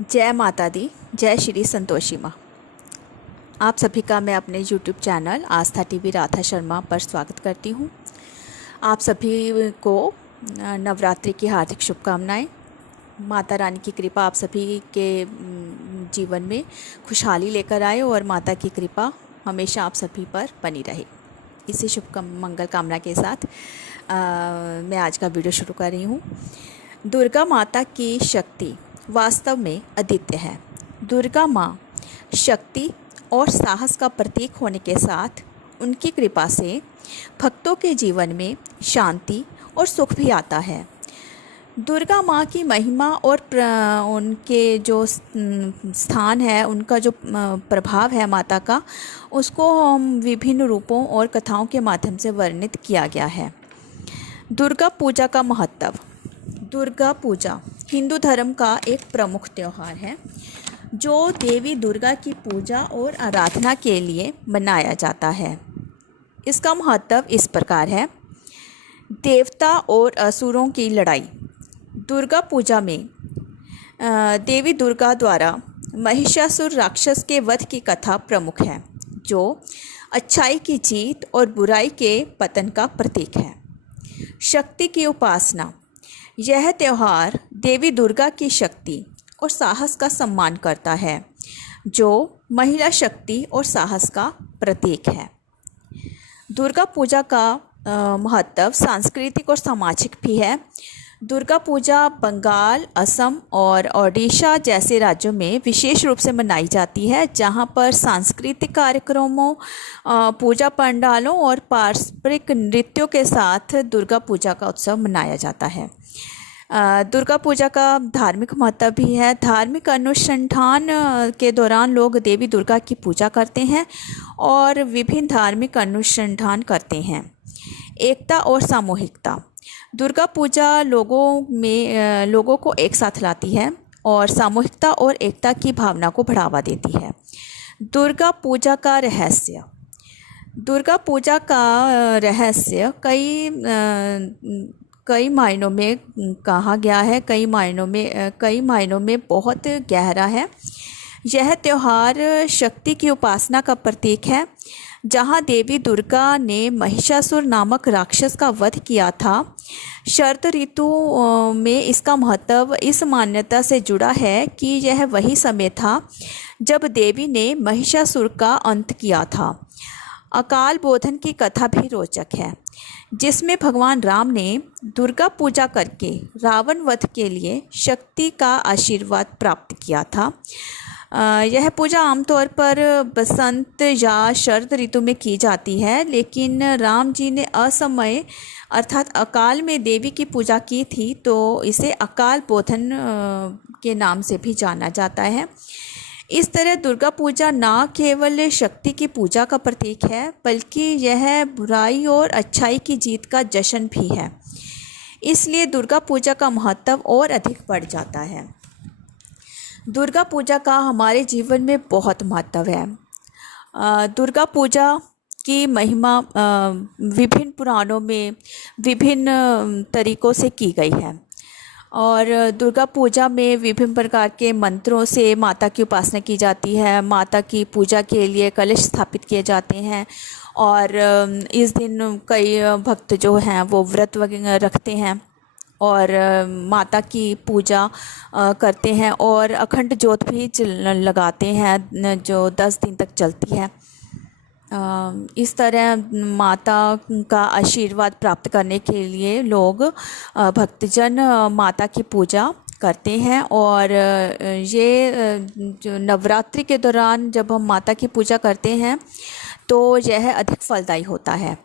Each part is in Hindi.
जय माता दी, जय श्री संतोषी माँ। आप सभी का मैं अपने YouTube चैनल आस्था टीवी राधा शर्मा पर स्वागत करती हूँ। आप सभी को नवरात्रि की हार्दिक शुभकामनाएं। माता रानी की कृपा आप सभी के जीवन में खुशहाली लेकर आए और माता की कृपा हमेशा आप सभी पर बनी रहे। इसी मंगल कामना के साथ मैं आज का वीडियो शुरू कर रही हूँ। दुर्गा माता की शक्ति वास्तव में अद्वितीय है। दुर्गा माँ शक्ति और साहस का प्रतीक होने के साथ उनकी कृपा से भक्तों के जीवन में शांति और सुख भी आता है। दुर्गा माँ की महिमा और उनके जो स्थान है, उनका जो प्रभाव है माता का, उसको हम विभिन्न रूपों और कथाओं के माध्यम से वर्णित किया गया है। दुर्गा पूजा का महत्व। दुर्गा पूजा हिंदू धर्म का एक प्रमुख त्यौहार है जो देवी दुर्गा की पूजा और आराधना के लिए मनाया जाता है। इसका महत्व इस प्रकार है। देवता और असुरों की लड़ाई। दुर्गा पूजा में देवी दुर्गा द्वारा महिषासुर राक्षस के वध की कथा प्रमुख है, जो अच्छाई की जीत और बुराई के पतन का प्रतीक है। शक्ति की उपासना। यह त्यौहार देवी दुर्गा की शक्ति और साहस का सम्मान करता है, जो महिला शक्ति और साहस का प्रतीक है। दुर्गा पूजा का महत्व सांस्कृतिक और सामाजिक भी है। दुर्गा पूजा बंगाल, असम और ओडिशा जैसे राज्यों में विशेष रूप से मनाई जाती है, जहां पर सांस्कृतिक कार्यक्रमों, पूजा पंडालों और पारंपरिक नृत्यों के साथ दुर्गा पूजा का उत्सव मनाया जाता है। दुर्गा पूजा का धार्मिक महत्व भी है। धार्मिक अनुष्ठान के दौरान लोग देवी दुर्गा की पूजा करते हैं और विभिन्न धार्मिक अनुष्ठान करते हैं। एकता और सामूहिकता। दुर्गा पूजा लोगों को एक साथ लाती है और सामूहिकता और एकता की भावना को बढ़ावा देती है। दुर्गा पूजा का रहस्य। दुर्गा पूजा का रहस्य कई मायनों में कहा गया है, कई मायनों में बहुत गहरा है। यह त्यौहार शक्ति की उपासना का प्रतीक है। जहाँ देवी दुर्गा ने महिषासुर नामक राक्षस का वध किया था, शरद ऋतु में इसका महत्व इस मान्यता से जुड़ा है कि यह वही समय था जब देवी ने महिषासुर का अंत किया था। अकाल बोधन की कथा भी रोचक है, जिसमें भगवान राम ने दुर्गा पूजा करके रावण वध के लिए शक्ति का आशीर्वाद प्राप्त किया था। यह पूजा आमतौर पर बसंत या शरद ऋतु में की जाती है, लेकिन राम जी ने असमय अर्थात अकाल में देवी की पूजा की थी, तो इसे अकाल बोधन के नाम से भी जाना जाता है। इस तरह दुर्गा पूजा न केवल शक्ति की पूजा का प्रतीक है, बल्कि यह बुराई और अच्छाई की जीत का जश्न भी है। इसलिए दुर्गा पूजा का महत्व और अधिक बढ़ जाता है। दुर्गा पूजा का हमारे जीवन में बहुत महत्व है। दुर्गा पूजा की महिमा विभिन्न पुराणों में विभिन्न तरीक़ों से की गई है और दुर्गा पूजा में विभिन्न प्रकार के मंत्रों से माता की उपासना की जाती है। माता की पूजा के लिए कलश स्थापित किए जाते हैं और इस दिन कई भक्त जो हैं वो व्रत वगैरह रखते हैं और माता की पूजा करते हैं और अखंड ज्योत भी लगाते हैं जो 10 दिन तक चलती है। इस तरह माता का आशीर्वाद प्राप्त करने के लिए लोग भक्तजन माता की पूजा करते हैं और ये जो नवरात्रि के दौरान जब हम माता की पूजा करते हैं तो यह अधिक फलदायी होता है।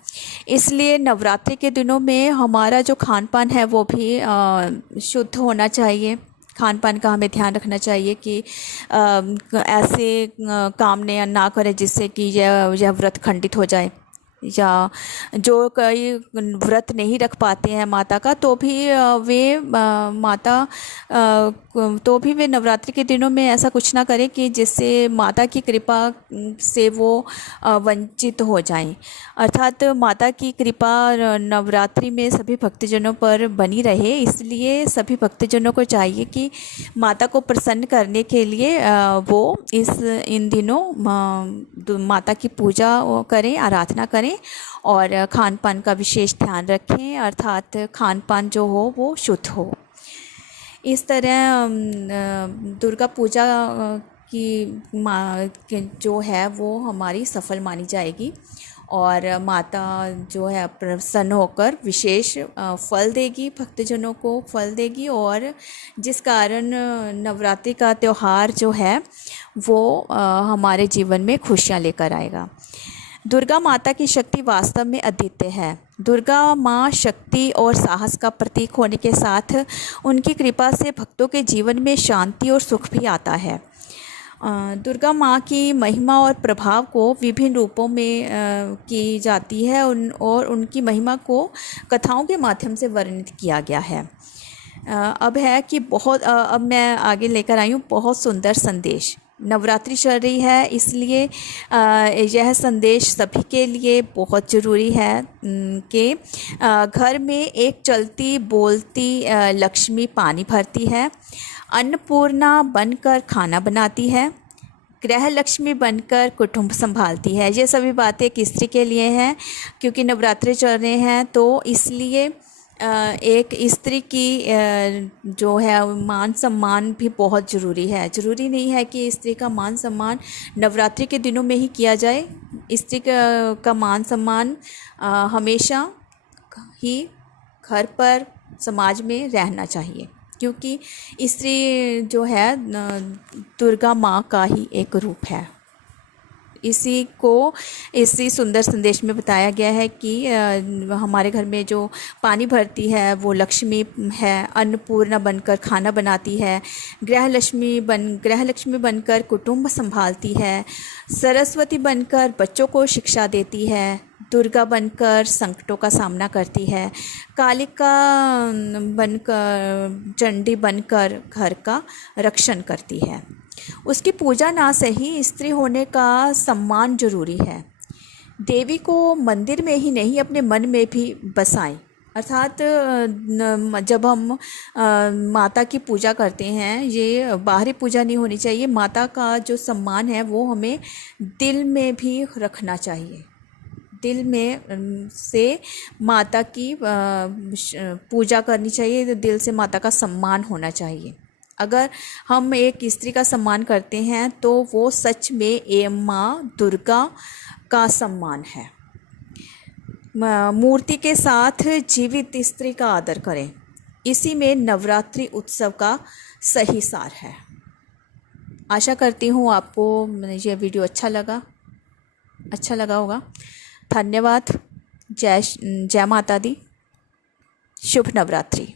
इसलिए नवरात्रि के दिनों में हमारा जो खान पान है वो भी शुद्ध होना चाहिए। खान पान का हमें ध्यान रखना चाहिए कि ऐसे काम ना करें जिससे कि यह व्रत खंडित हो जाए। या जो कई व्रत नहीं रख पाते हैं माता का, तो भी तो भी वे नवरात्रि के दिनों में ऐसा कुछ ना करें कि जिससे माता की कृपा से वो वंचित हो जाएं। अर्थात माता की कृपा नवरात्रि में सभी भक्तजनों पर बनी रहे, इसलिए सभी भक्तजनों को चाहिए कि माता को प्रसन्न करने के लिए वो इन दिनों माता की पूजा करें, आराधना करें और खान पान का विशेष ध्यान रखें, अर्थात खान पान जो हो वो शुद्ध हो। इस तरह दुर्गा पूजा जो है वो हमारी सफल मानी जाएगी और माता जो है प्रसन्न होकर विशेष फल देगी, भक्तजनों को फल देगी, और जिस कारण नवरात्रि का त्यौहार जो है वो हमारे जीवन में खुशियाँ लेकर आएगा। दुर्गा माता की शक्ति वास्तव में अद्वितीय है। दुर्गा माँ शक्ति और साहस का प्रतीक होने के साथ उनकी कृपा से भक्तों के जीवन में शांति और सुख भी आता है। दुर्गा माँ की महिमा और प्रभाव को विभिन्न रूपों में की जाती है और उनकी महिमा को कथाओं के माध्यम से वर्णित किया गया है। अब मैं आगे लेकर आई हूँ बहुत सुंदर संदेश। नवरात्रि चल रही है, इसलिए यह संदेश सभी के लिए बहुत ज़रूरी है कि घर में एक चलती बोलती लक्ष्मी पानी भरती है, अन्नपूर्णा बनकर खाना बनाती है, गृह लक्ष्मी बनकर कुटुंब संभालती है। ये सभी बातें एक स्त्री के लिए हैं, क्योंकि नवरात्रि चल रहे हैं, तो इसलिए एक स्त्री की जो है मान सम्मान भी बहुत ज़रूरी है। ज़रूरी नहीं है कि स्त्री का मान सम्मान नवरात्रि के दिनों में ही किया जाए। स्त्री का मान सम्मान हमेशा ही घर पर, समाज में रहना चाहिए, क्योंकि स्त्री जो है दुर्गा माँ का ही एक रूप है। इसी सुंदर संदेश में बताया गया है कि हमारे घर में जो पानी भरती है वो लक्ष्मी है, अन्नपूर्णा बनकर खाना बनाती है, गृह लक्ष्मी बनकर कुटुंब संभालती है, सरस्वती बनकर बच्चों को शिक्षा देती है, दुर्गा बनकर संकटों का सामना करती है, कालिका बनकर, चंडी बनकर घर का रक्षण करती है। उसकी पूजा ना सही, स्त्री होने का सम्मान जरूरी है। देवी को मंदिर में ही नहीं अपने मन में भी बसाएं। अर्थात जब हम माता की पूजा करते हैं, ये बाहरी पूजा नहीं होनी चाहिए। माता का जो सम्मान है वो हमें दिल में भी रखना चाहिए। दिल में से माता की पूजा करनी चाहिए, दिल से माता का सम्मान होना चाहिए। अगर हम एक स्त्री का सम्मान करते हैं तो वो सच में माँ दुर्गा का सम्मान है। मूर्ति के साथ जीवित स्त्री का आदर करें, इसी में नवरात्रि उत्सव का सही सार है। आशा करती हूँ आपको ये वीडियो अच्छा लगा होगा। धन्यवाद। जय माता दी। शुभ नवरात्रि।